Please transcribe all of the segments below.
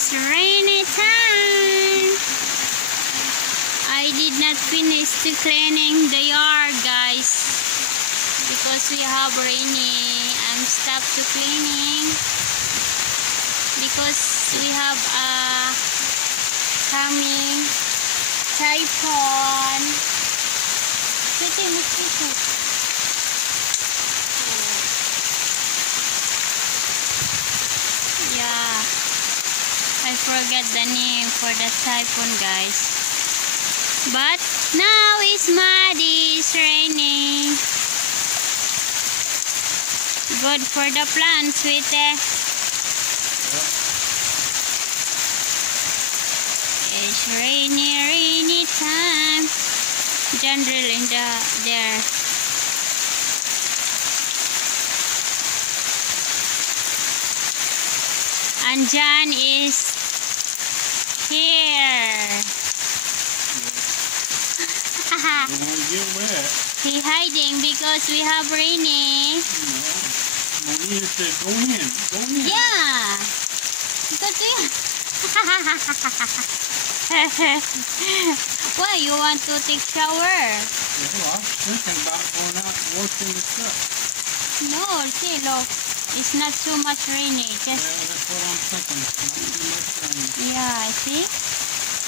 It's rainy time. I did not finish to cleaning the yard, guys, because we have rainy. I'm stopped to cleaning because we have a coming typhoon. Mosquito. Yeah, I forgot the name for the typhoon, guys. But now it's muddy, it's raining. Good for the plants, sweetie. It's rainy time. General in there. And John is here. He hiding because we have rainy. Monina said, go in. Yeah. Because we why you want to take shower? Yeah, I was thinking about going out and washing the stuff. No, see, look, it's not too much rainy. Just That's what I'm thinking. Not too much rain. yeah, I see.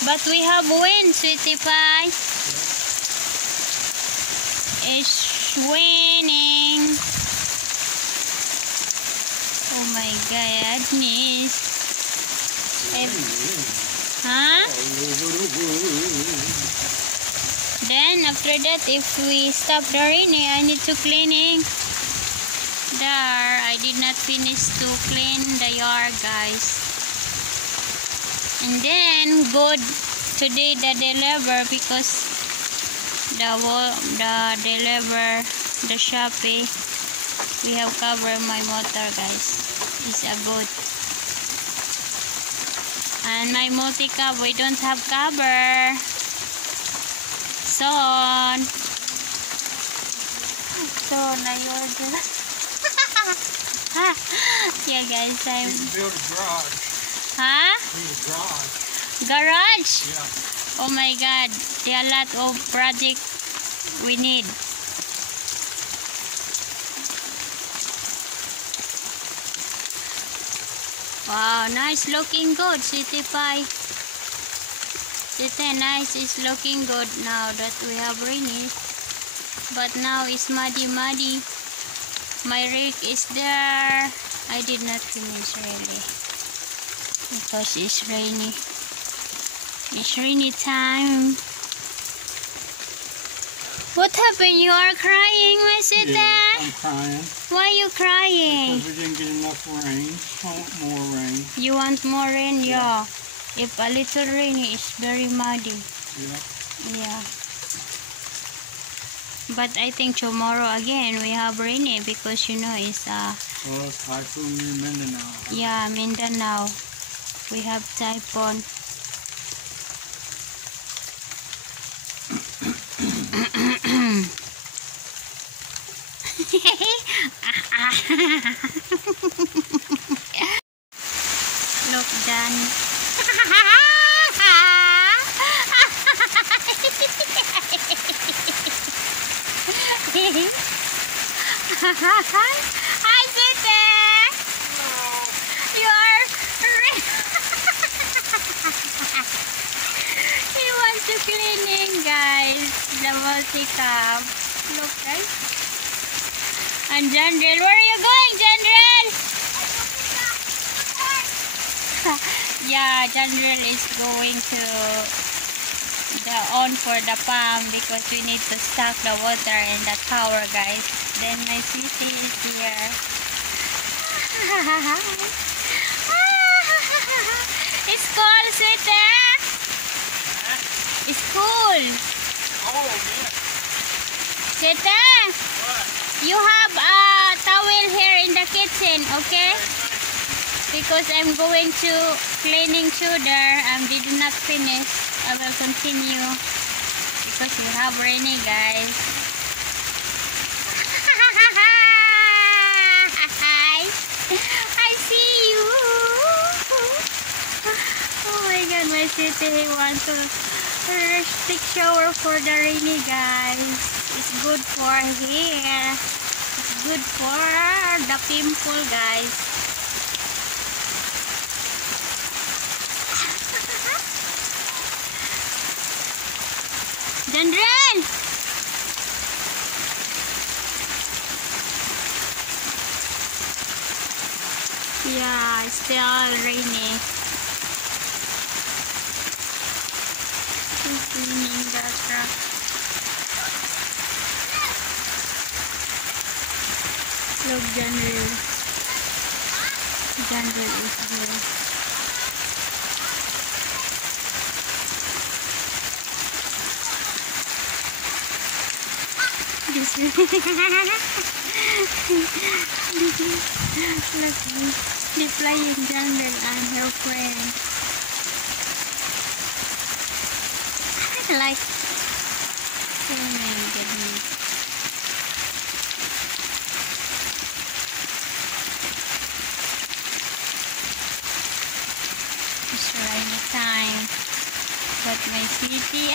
But we have wind, sweetie pie. It's raining. Oh my goodness. Huh? Then after that, if we stop the raining, I need to cleaning. There, I did not finish to clean the yard, guys. And then good today the deliver because the Shopee we have covered my motor, guys. It's a good. And my multi-cab we don't have cover. So na order. Yeah, guys, I'm Build a garage. huh? Build a garage. Garage? Yeah. Oh my god, there are a lot of project we need. Wow, nice looking good, City Pie. City nice is looking good now that we have rainy. But now it's muddy. My rake is there. I did not finish really because it's rainy. It's rainy time. What happened? You are crying, my sister? Yeah, I'm crying. Why are you crying? Because we didn't get enough rain. I want more rain. You want more rain? Yeah. If a little rainy, it's very muddy. Yeah. Yeah. But I think tomorrow again we have rainy because you know it's Well, it's typhoon near Mindanao. yeah, Mindanao. We have typhoon. Look, Dan. Hi, sister. You are. He wants to cleaning, guys. The multi-cab. Look, guys. And Jandrel, where are you going, Jandrel? Yeah, Jandrel is going to for the pump because we need to stock the water in the tower, guys. Then my city is here. It's cold, sweetie. It's cool. Oh, yeah. Sweetie, What? you have a towel here in the kitchen, okay? Because I'm going to cleaning shoulder and did not finish. I will continue because we have rainy, guys. Hi, I see you. city, he wants to take shower for the rainy, guys. It's good for hair. It's good for the pimple, guys. Jandren! Yeah, it's still raining. It's raining, that's right. Look, Jandren. Jandren is here. This is look, they're playing Jandren and her friend. Like, oh my goodness. It's rainy time, but my city.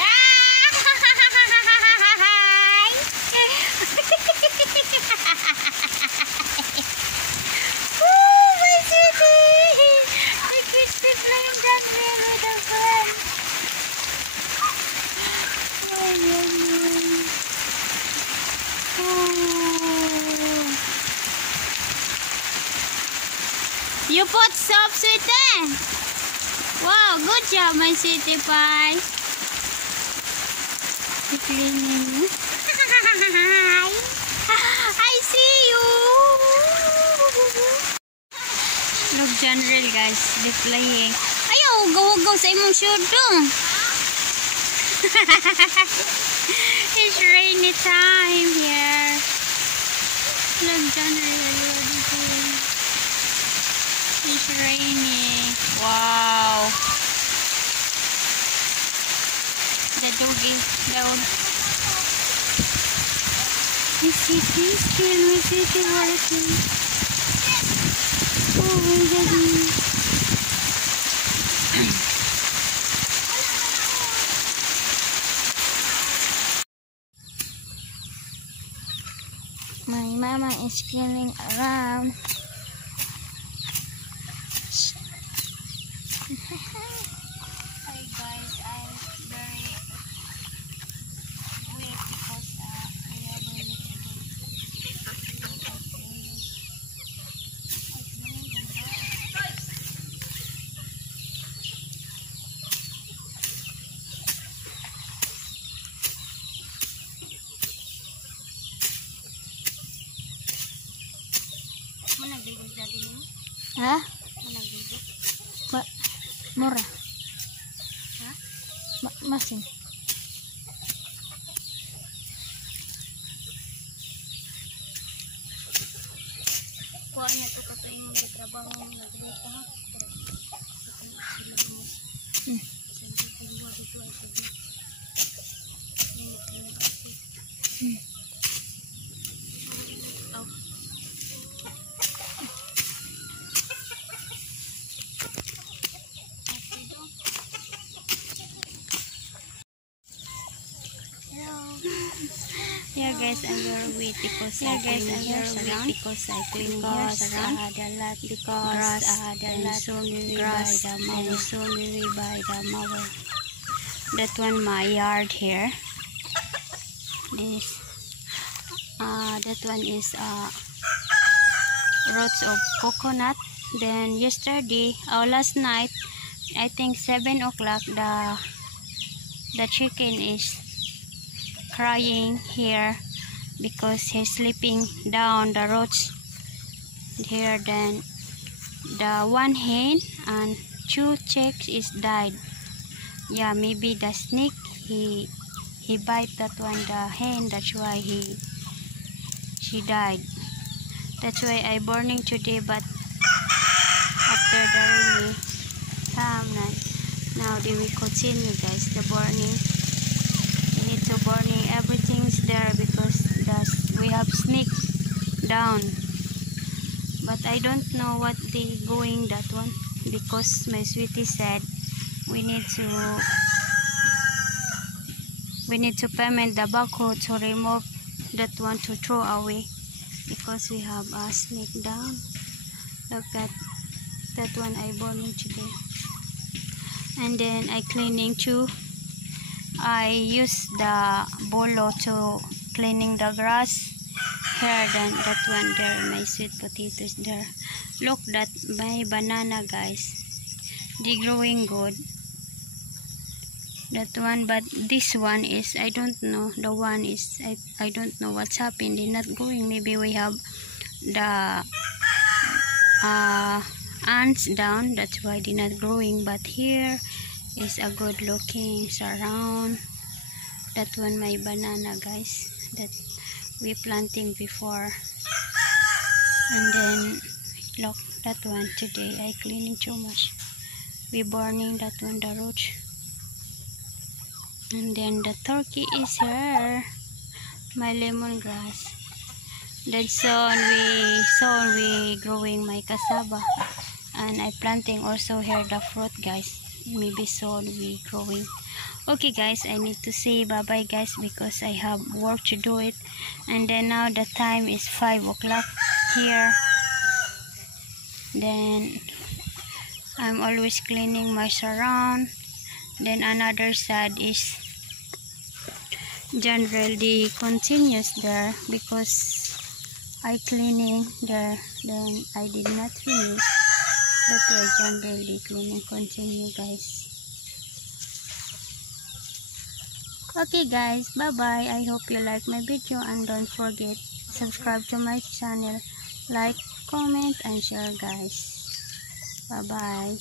You put soap sweet there. Wow, good job, my city pie. You're cleaning. I see you. Look, general guys, they're playing. Ayaw, go sa imong shoot dong. It's rainy time here. Look, general. It's raining. Wow. The dog is down. My city still, my city working. Oh my goodness. My mama is killing around. Hi guys, I'm very weak because we are doing it ha? Murah. Ha? Masin. Kuha niya ito kato yung trabaho ng nagluto ha. Yeah guys, I'm very weak because I clean here around because the lot because the grass and so nearly by the mower. That one my yard here. This that one is roots of coconut. Then yesterday or last night, I think 7 o'clock, the chicken is crying here because he's sleeping down the roots here. Then the one hen and 2 chicks is died. Yeah, maybe the snake he bite that one, the hen, that's why she died. That's why I burning today, but after the rainy time now they will continue guys the burning. Need to burning everything's there because we have snake down, but I don't know what they going that one because my sweetie said we need to payment the backhoe to remove that one to throw away, because we have a snake down. Look at that one I burning today. And then I cleaning too. I use the bolo to cleaning the grass here. Then that one there, my sweet potatoes there. Look, that my banana, guys, they growing good. That one, but this one is, I don't know. The one is, I don't know what's happened. They're not growing. Maybe we have the ants down, that's why they're not growing. But here is a good looking surround. That one my banana, guys, that we planting before. And then look, that one today I cleaning too much. We burning that one, the roach. And then the turkey is here, my lemongrass. Then soon we growing my cassava, and I planting also here the fruit, guys. Maybe soon we growing. Okay guys, I need to say bye bye guys, because I have work to do it. And then now the time is 5 o'clock here. Then I'm always cleaning my surround. Then another side is generally continuous there, because I cleaning there, then I did not finish. That's why generally cleaning continue, guys. Okay guys, bye bye. I hope you like my video, and don't forget subscribe to my channel, like, comment and share, guys. Bye bye.